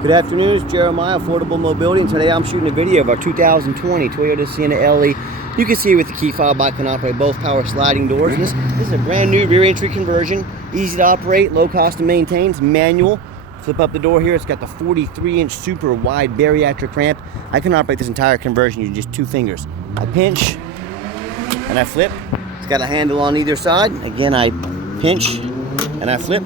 Good afternoon, it's Jeremiah, Affordable Mobility, and today I'm shooting a video of our 2020 Toyota Sienna LE. You can see with the key fob I can operate both power sliding doors. And this is a brand new rear entry conversion, easy to operate, low cost to maintain, it's manual. Flip up the door here, it's got the 43-inch super wide bariatric ramp. I can operate this entire conversion using just 2 fingers. I pinch and I flip. It's got a handle on either side. Again, I pinch and I flip.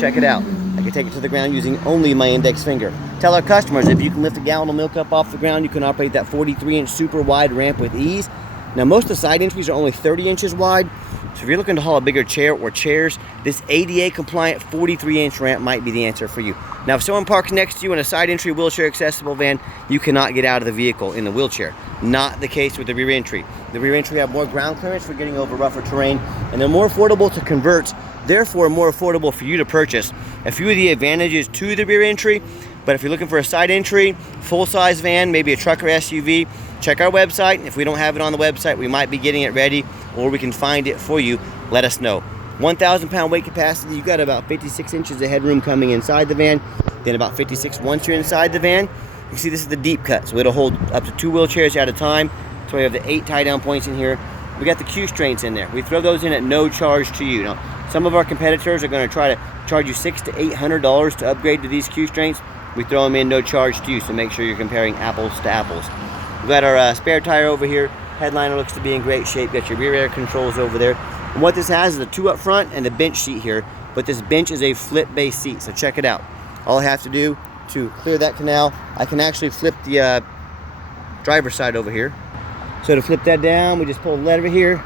Check it out. I can take it to the ground using only my index finger. Tell our customers if you can lift a gallon of milk up off the ground, you can operate that 43-inch super wide ramp with ease. Now, most of the side entries are only 30 inches wide, so if you're looking to haul a bigger chair or chairs, this ADA compliant 43-inch ramp might be the answer for you. Now, if someone parks next to you in a side entry wheelchair accessible van, you cannot get out of the vehicle in the wheelchair. Not the case with the rear entry. The rear entry have more ground clearance for getting over rougher terrain, and they're more affordable to convert, therefore more affordable for you to purchase. A few of the advantages to the rear entry, but if you're looking for a side entry, full-size van, maybe a truck or SUV, check our website. If we don't have it on the website, we might be getting it ready, or we can find it for you. Let us know. 1,000 pound weight capacity, you've got about 56 inches of headroom coming inside the van, then about 56 once you're inside the van. You see this is the deep cut, so it'll hold up to 2 wheelchairs at a time. So we have the 8 tie down points in here. We got the Q-straints in there. We throw those in at no charge to you. Now, some of our competitors are going to try to charge you $600 to $800 to upgrade to these Q-straints. We throw them in no charge to you, so make sure you're comparing apples to apples. We've got our spare tire over here. Headliner looks to be in great shape. Got your rear air controls over there. And what this has is a 2 up front and a bench seat here. But this bench is a flip-based seat, so check it out. All I have to do to clear that canal, I can actually flip the driver's side over here. So to flip that down, we just pull the lever here.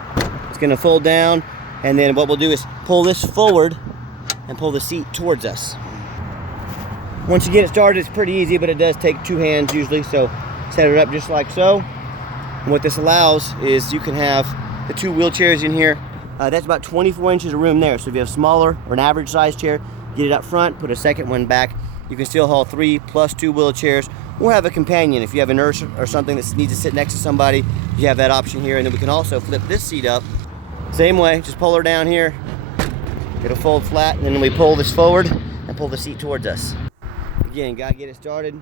It's going to fold down, and then what we'll do is pull this forward and pull the seat towards us. Once you get it started, it's pretty easy, but it does take 2 hands usually, so set it up just like so. And what this allows is you can have the 2 wheelchairs in here. That's about 24 inches of room there, so if you have smaller or an average size chair, get it up front, put a second one back. You can still haul 3 plus 2 wheelchairs, or have a companion. If you have a nurse or something that needs to sit next to somebody, you have that option here. And then we can also flip this seat up same way, just pull her down here, it'll fold flat, and then we pull this forward and pull the seat towards us. Again, gotta get it started,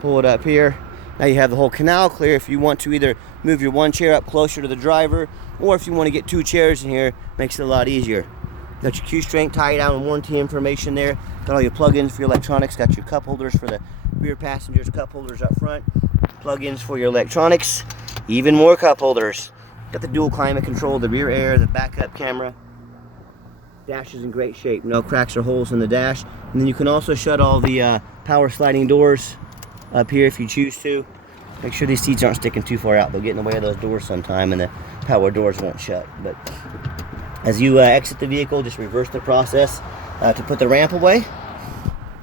pull it up here. Now you have the whole canal clear if you want to either move your 1 chair up closer to the driver, or if you want to get 2 chairs in here, makes it a lot easier. Got your Q-strength tie down and warranty information there. Got all your plug-ins for your electronics. Got your cup holders for the rear passengers, cup holders up front. Plug-ins for your electronics. Even more cup holders. Got the dual climate control, the rear air, the backup camera. Dash is in great shape. No cracks or holes in the dash. And then you can also shut all the power sliding doors up here if you choose to. Make sure these seats aren't sticking too far out. They'll get in the way of those doors sometime and the power doors won't shut. But as you exit the vehicle, just reverse the process to put the ramp away,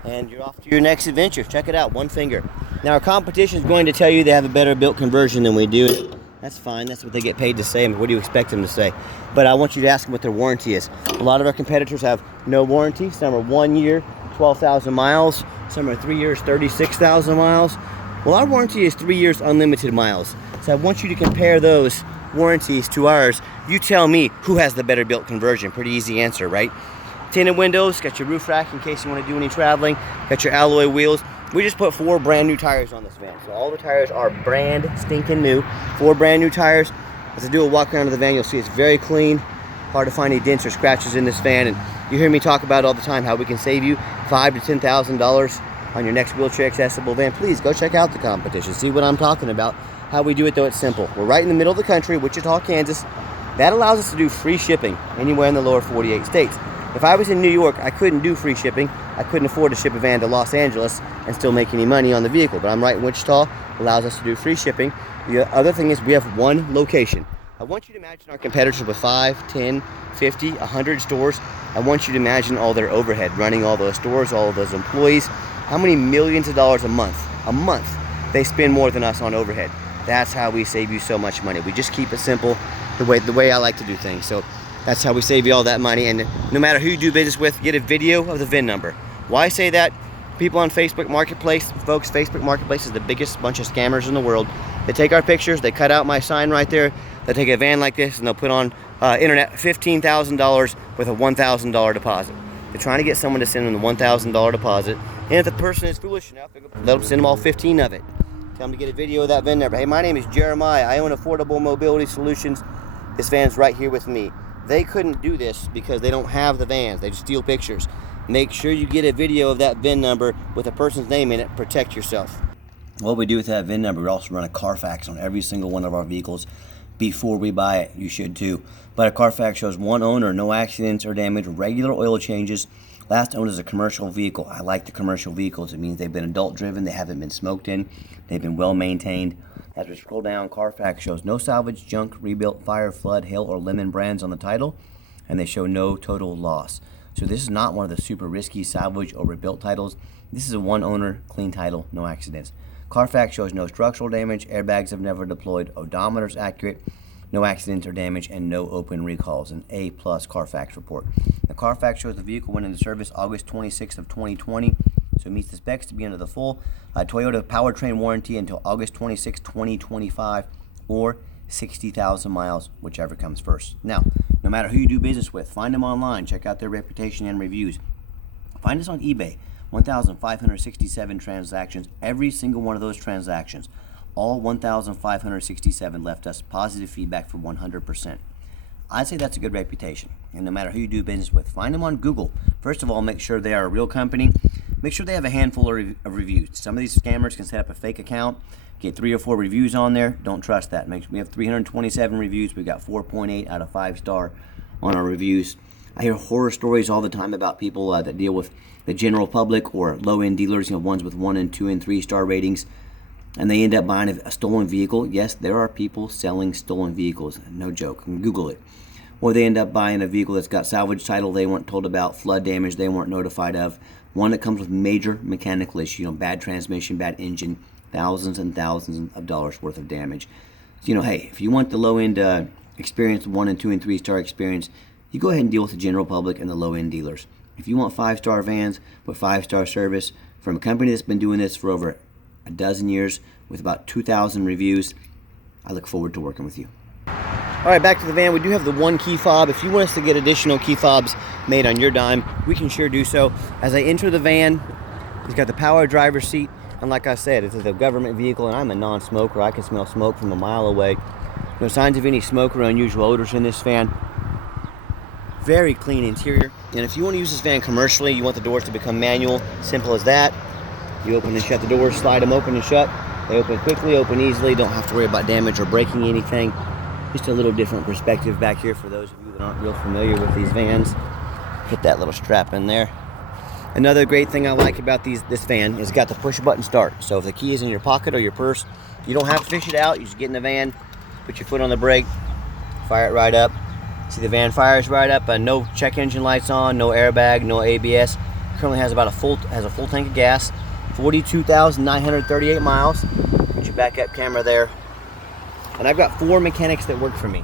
and you're off to your next adventure. Check it out, 1 finger. Now our competition is going to tell you they have a better built conversion than we do. That's fine, that's what they get paid to say. I mean, what do you expect them to say? But I want you to ask them what their warranty is. A lot of our competitors have no warranty. Some are 1 year, 12,000 miles. Some are 3 years, 36,000 miles. Well, our warranty is 3 years, unlimited miles. So I want you to compare those warranties to ours. You tell me who has the better built conversion. Pretty easy answer, right? Tinted windows, got your roof rack in case you want to do any traveling, got your alloy wheels. We just put 4 brand new tires on this van, so all the tires are brand stinking new. 4 brand new tires. As I do a walk around of the van, you'll see it's very clean. Hard to find any dents or scratches in this van, and you hear me talk about it all the time, how we can save you $5,000 to $10,000 on your next wheelchair accessible van. Please go check out the competition, see what I'm talking about. How we do it, though, it's simple. We're right in the middle of the country, Wichita, Kansas. That allows us to do free shipping anywhere in the lower 48 states. If I was in New York, I couldn't do free shipping. I couldn't afford to ship a van to Los Angeles and still make any money on the vehicle. But I'm right in Wichita, allows us to do free shipping. The other thing is we have 1 location. I want you to imagine our competitors with 5, 10, 50, 100 stores. I want you to imagine all their overhead, running all those stores, all of those employees. How many millions of dollars a month they spend more than us on overhead. That's how we save you so much money. We just keep it simple, the way I like to do things. So that's how we save you all that money. And no matter who you do business with, get a video of the VIN number. Why I say that? People on Facebook Marketplace, folks, Facebook Marketplace is the biggest bunch of scammers in the world. They take our pictures, they cut out my sign right there, they take a van like this and they'll put on internet $15,000 with a $1,000 deposit. They're trying to get someone to send them the $1,000 deposit. And if the person is foolish enough, they'll send them all 15 of it. Tell them to get a video of that VIN number. Hey, my name is Jeremiah. I own Affordable Mobility Solutions. This van's right here with me. They couldn't do this because they don't have the vans. They just steal pictures. Make sure you get a video of that VIN number with a person's name in it. Protect yourself. What we do with that VIN number, we also run a Carfax on every single one of our vehicles before we buy it. You should too. But a Carfax shows one owner, no accidents or damage, regular oil changes. Last owned is a commercial vehicle. I like the commercial vehicles. It means they've been adult driven, they haven't been smoked in, they've been well maintained. As we scroll down, Carfax shows no salvage, junk, rebuilt, fire, flood, hail, or lemon brands on the title, and they show no total loss. So this is not one of the super risky salvage or rebuilt titles. This is a one owner, clean title, no accidents. Carfax shows no structural damage, airbags have never deployed, odometer's accurate, no accidents or damage, and no open recalls. An A+ Carfax report. The Carfax shows the vehicle went into service August 26th of 2020, so it meets the specs to be under the full Toyota powertrain warranty until August 26, 2025, or 60,000 miles, whichever comes first. Now, no matter who you do business with, find them online, check out their reputation and reviews. Find us on eBay, 1,567 transactions. Every single one of those transactions, all 1,567 left us positive feedback for 100%. I'd say that's a good reputation. And no matter who you do business with, find them on Google. First of all, make sure they are a real company. Make sure they have a handful of reviews. Some of these scammers can set up a fake account, get 3 or 4 reviews on there. Don't trust that. We have 327 reviews. We got 4.8 out of 5-star on our reviews. I hear horror stories all the time about people that deal with the general public or low-end dealers, ones with 1 and 2 and 3-star ratings, and they end up buying a stolen vehicle. Yes, there are people selling stolen vehicles. No joke. Google it. Or they end up buying a vehicle that's got salvage title they weren't told about, flood damage they weren't notified of, one that comes with major mechanical issue, bad transmission, bad engine, thousands and thousands of dollars worth of damage. So, hey, if you want the low-end experience, 1 and 2 and 3-star experience, you go ahead and deal with the general public and the low-end dealers. If you want 5-star vans with 5-star service from a company that's been doing this for over a dozen years with about 2,000 reviews, I look forward to working with you. All right, back to the van. We do have the one key fob. If you want us to get additional key fobs made on your dime, we can sure do so. As I enter the van, it's got the power driver's seat. And like I said, it's a government vehicle, and I'm a non-smoker. I can smell smoke from a mile away. No signs of any smoke or unusual odors in this van. Very clean interior. And if you want to use this van commercially, you want the doors to become manual, simple as that. You open and shut the doors, slide them open and shut. They open quickly, open easily, don't have to worry about damage or breaking anything. Just a little different perspective back here for those of you that aren't real familiar with these vans. Put that little strap in there. Another great thing I like about this van is it's got the push button start. So if the key is in your pocket or your purse, you don't have to fish it out. You just get in the van, put your foot on the brake, fire it right up. See, the van fires right up. No check engine lights on, no airbag, no ABS. Currently has about a full tank of gas. 42,938 miles. Put your backup camera there. And I've got 4 mechanics that work for me.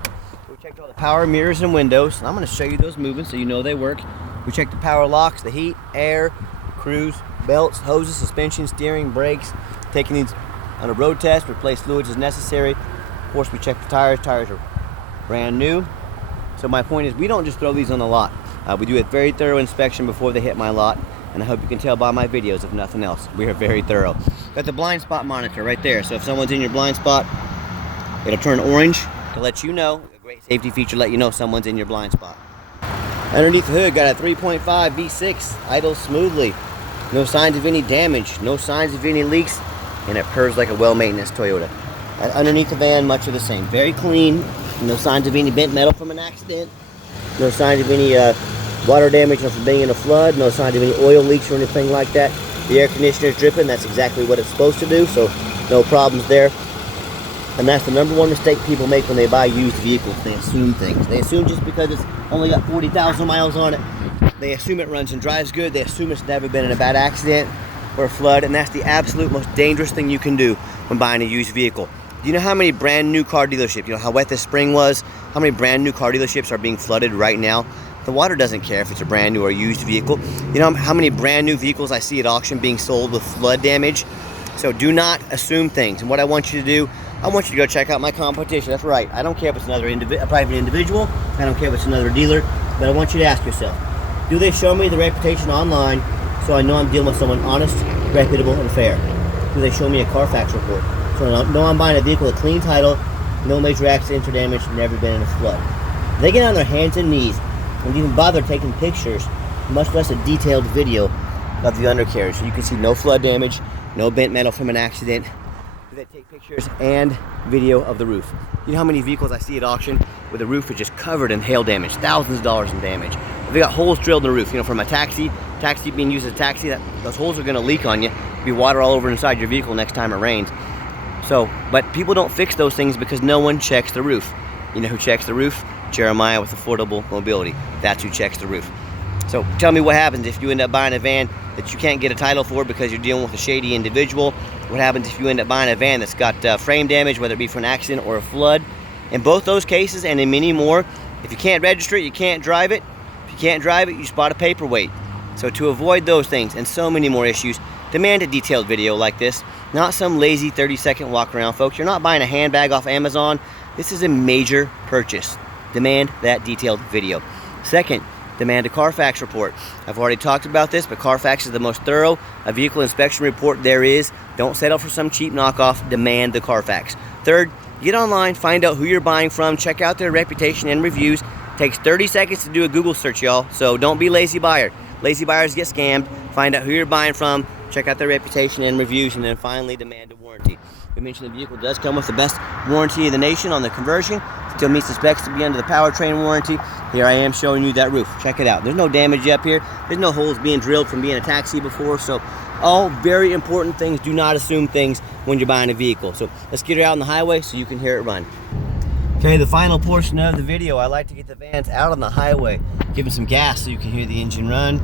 We checked all the power mirrors and windows. And I'm going to show you those moving so you know they work. We checked the power locks, the heat, air, cruise, belts, hoses, suspension, steering, brakes. Taking these on a road test, replace fluids as necessary. Of course, we checked the tires. Tires are brand new. So my point is, we don't just throw these on the lot. We do a very thorough inspection before they hit my lot. And I hope you can tell by my videos, if nothing else, we are very thorough. Got the blind spot monitor right there. So if someone's in your blind spot, it'll turn orange to let you know. A great safety feature, let you know someone's in your blind spot. Underneath the hood, got a 3.5 V6, idles smoothly. No signs of any damage, no signs of any leaks, and it purrs like a well-maintenance Toyota. Underneath the van, much of the same. Very clean, no signs of any bent metal from an accident, no signs of any water damage from being in a flood, no signs of any oil leaks or anything like that. The air conditioner is dripping, that's exactly what it's supposed to do, so no problems there. And that's the number one mistake people make when they buy used vehicles. They assume things. They assume just because it's only got 40,000 miles on it, they assume it runs and drives good. They assume it's never been in a bad accident or a flood, and that's the absolute most dangerous thing you can do when buying a used vehicle. Do you know how many brand new car dealerships, you know how wet this spring was, how many brand new car dealerships are being flooded right now? The water doesn't care if it's a brand new or used vehicle. You know how many brand new vehicles I see at auction being sold with flood damage? So do not assume things. And what I want you to do, I want you to go check out my competition. That's right. I don't care if it's another private individual. I don't care if it's another dealer. But I want you to ask yourself, Do they show me the reputation online so I know I'm dealing with someone honest, reputable, and fair? Do they show me a Carfax report so I know I'm buying a vehicle with a clean title, no major accidents or damage, never been in a flood? They get on their hands and knees and even bother taking pictures, much less a detailed video of the undercarriage, so you can see no flood damage, no bent metal from an accident. They take pictures and video of the roof. You know how many vehicles I see at auction where the roof is just covered in hail damage, thousands of dollars in damage. They got holes drilled in the roof, you know, from a taxi being used as a taxi, those holes are gonna leak on you, be water all over inside your vehicle next time it rains. So, but people don't fix those things because no one checks the roof. You know who checks the roof? Jeremiah with Affordable Mobility. That's who checks the roof. So tell me what happens if you end up buying a van that you can't get a title for because you're dealing with a shady individual. What happens if you end up buying a van that's got frame damage, whether it be from an accident or a flood? In both those cases and in many more, if you can't register it, you can't drive it. If you can't drive it, you spot a paperweight. So to avoid those things and so many more issues, demand a detailed video like this, not some lazy 30-second walk around, folks. You're not buying a handbag off Amazon. This is a major purchase. Demand that detailed video. Second, demand a Carfax report. I've already talked about this, but Carfax is the most thorough a vehicle inspection report there is. Don't settle for some cheap knockoff. Demand the Carfax. Third, get online, find out who you're buying from, check out their reputation and reviews. Takes 30 seconds to do a Google search, y'all, so don't be lazy buyer. Lazy buyers get scammed. Find out who you're buying from, check out their reputation and reviews, and then finally demand a warranty. We mentioned the vehicle does come with the best warranty in the nation on the conversion. Still meets the specs to be under the powertrain warranty. Here I am showing you that roof. Check it out. There's no damage up here. There's no holes being drilled from being a taxi before. So all very important things. Do not assume things when you're buying a vehicle. So let's get her out on the highway so you can hear it run. Okay, the final portion of the video, I like to get the vans out on the highway, give them some gas so you can hear the engine run,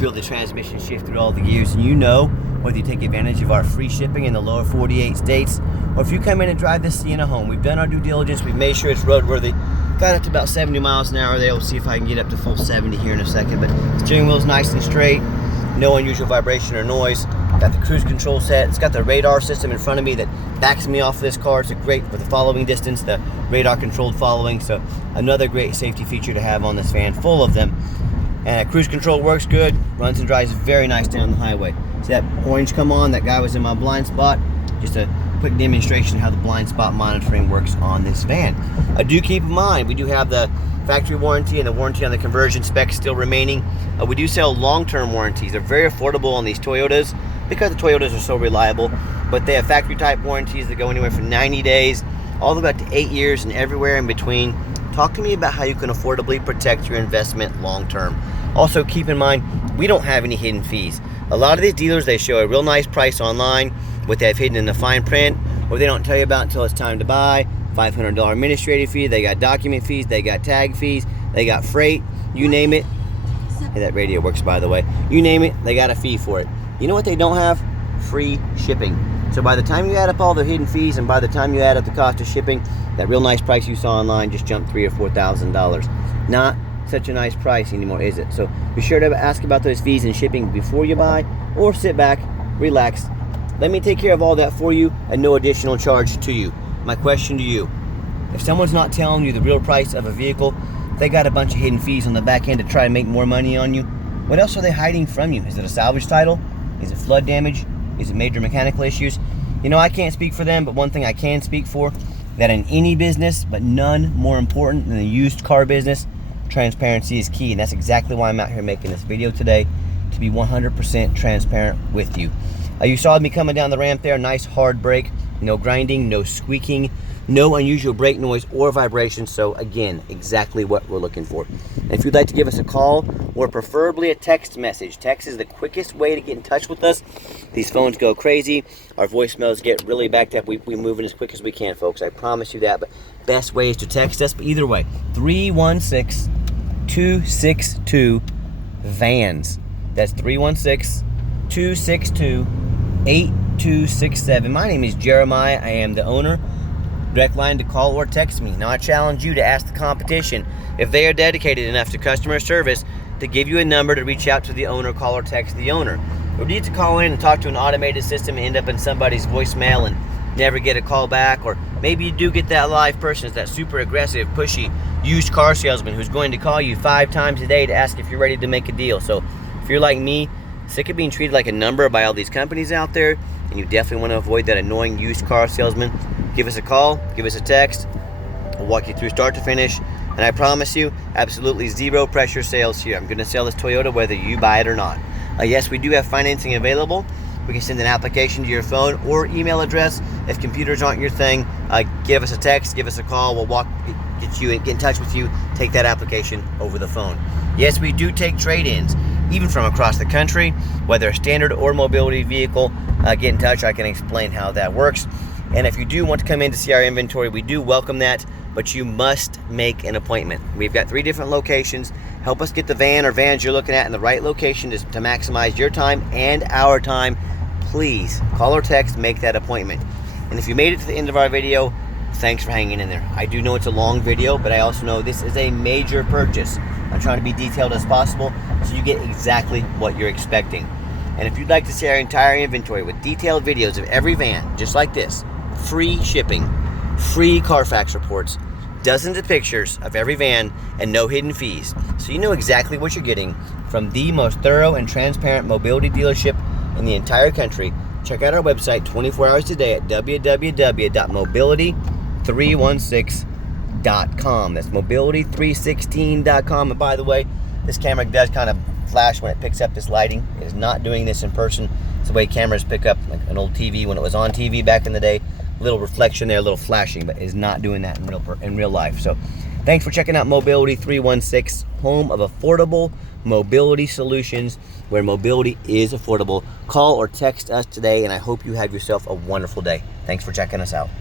feel the transmission shift through all the gears, and you know whether you take advantage of our free shipping in the lower 48 states, or if you come in and drive this Sienna home. We've done our due diligence, we've made sure it's roadworthy, got up to about 70 miles an hour there. We'll see if I can get up to full 70 here in a second, but the steering wheel's nice and straight, no unusual vibration or noise. Got the cruise control set. It's got the radar system in front of me that backs me off of this car. It's great for the following distance, the radar controlled following. So another great safety feature to have on this van, full of them. And cruise control works good, runs and drives very nice down the highway. See that orange come on? That guy was in my blind spot. Just a quick demonstration of how the blind spot monitoring works on this van. Do keep in mind, we do have the factory warranty and the warranty on the conversion specs still remaining. We do sell long-term warranties. They're very affordable on these Toyotas because the Toyotas are so reliable, but they have factory type warranties that go anywhere from 90 days all the way up to 8 years and everywhere in between. Talk to me about how you can affordably protect your investment long-term. Also keep in mind, we don't have any hidden fees. A lot of these dealers, they show a real nice price online, what they have hidden in the fine print, or they don't tell you about until it's time to buy. $500 administrative fee, they got document fees, they got tag fees, they got freight, you name it. Hey, that radio works, by the way. You name it, they got a fee for it. You know what they don't have? Free shipping. So by the time you add up all their hidden fees and by the time you add up the cost of shipping, that real nice price you saw online just jumped $3,000 or $4,000. Not such a nice price anymore, is it? So be sure to ask about those fees and shipping before you buy, or sit back, relax. Let me take care of all that for you at no additional charge to you. My question to you, if someone's not telling you the real price of a vehicle, they got a bunch of hidden fees on the back end to try to make more money on you, what else are they hiding from you? Is it a salvage title? Is it flood damage? Is it major mechanical issues? You know, I can't speak for them, but one thing I can speak for, that in any business, but none more important than the used car business, transparency is key. And that's exactly why I'm out here making this video today, to be 100% transparent with you. You saw me coming down the ramp there, nice hard brake, no grinding, no squeaking, no unusual brake noise or vibration. So again, exactly what we're looking for. And if you'd like to give us a call or preferably a text message, text is the quickest way to get in touch with us. These phones go crazy. Our voicemails get really backed up. We move in as quick as we can, folks. I promise you that. But best way is to text us. But either way, 316-262-VANS. That's 316-262-8267. My name is Jeremiah. I am the owner. Direct line to call or text me. Now I challenge you to ask the competition if they are dedicated enough to customer service to give you a number to reach out to the owner, call or text the owner. Or do you need to call in and talk to an automated system and end up in somebody's voicemail and never get a call back? Or maybe you do get that live person, it's that super aggressive, pushy, used car salesman who's going to call you 5 times a day to ask if you're ready to make a deal. So if you're like me, sick of being treated like a number by all these companies out there, and you definitely want to avoid that annoying used car salesman, give us a call, give us a text. We'll walk you through start to finish, and I promise you, absolutely zero pressure sales here. I'm going to sell this Toyota whether you buy it or not. Yes, we do have financing available. We can send an application to your phone or email address. If computers aren't your thing, give us a text, give us a call. We'll get in touch with you, take that application over the phone. Yes, we do take trade-ins, even from across the country, whether a standard or mobility vehicle. Get in touch, I can explain how that works. And if you do want to come in to see our inventory, we do welcome that, but you must make an appointment. We've got 3 different locations. Help us get the van or vans you're looking at in the right location to maximize your time and our time. Please call or text, make that appointment. And if you made it to the end of our video, thanks for hanging in there. I do know it's a long video, but I also know this is a major purchase. I'm trying to be detailed as possible so you get exactly what you're expecting. And if you'd like to see our entire inventory with detailed videos of every van, just like this, free shipping, free Carfax reports, dozens of pictures of every van, and no hidden fees, so you know exactly what you're getting from the most thorough and transparent mobility dealership in the entire country, check out our website 24 hours a day at www.mobility316.com. That's mobility316.com. And by the way, this camera does kind of flash when it picks up this lighting. It is not doing this in person. It's the way cameras pick up like an old TV when it was on TV back in the day. A little reflection there, a little flashing, but it is not doing that in real life. So thanks for checking out Mobility 316, home of affordable mobility solutions, where mobility is affordable. Call or text us today, and I hope you have yourself a wonderful day. Thanks for checking us out.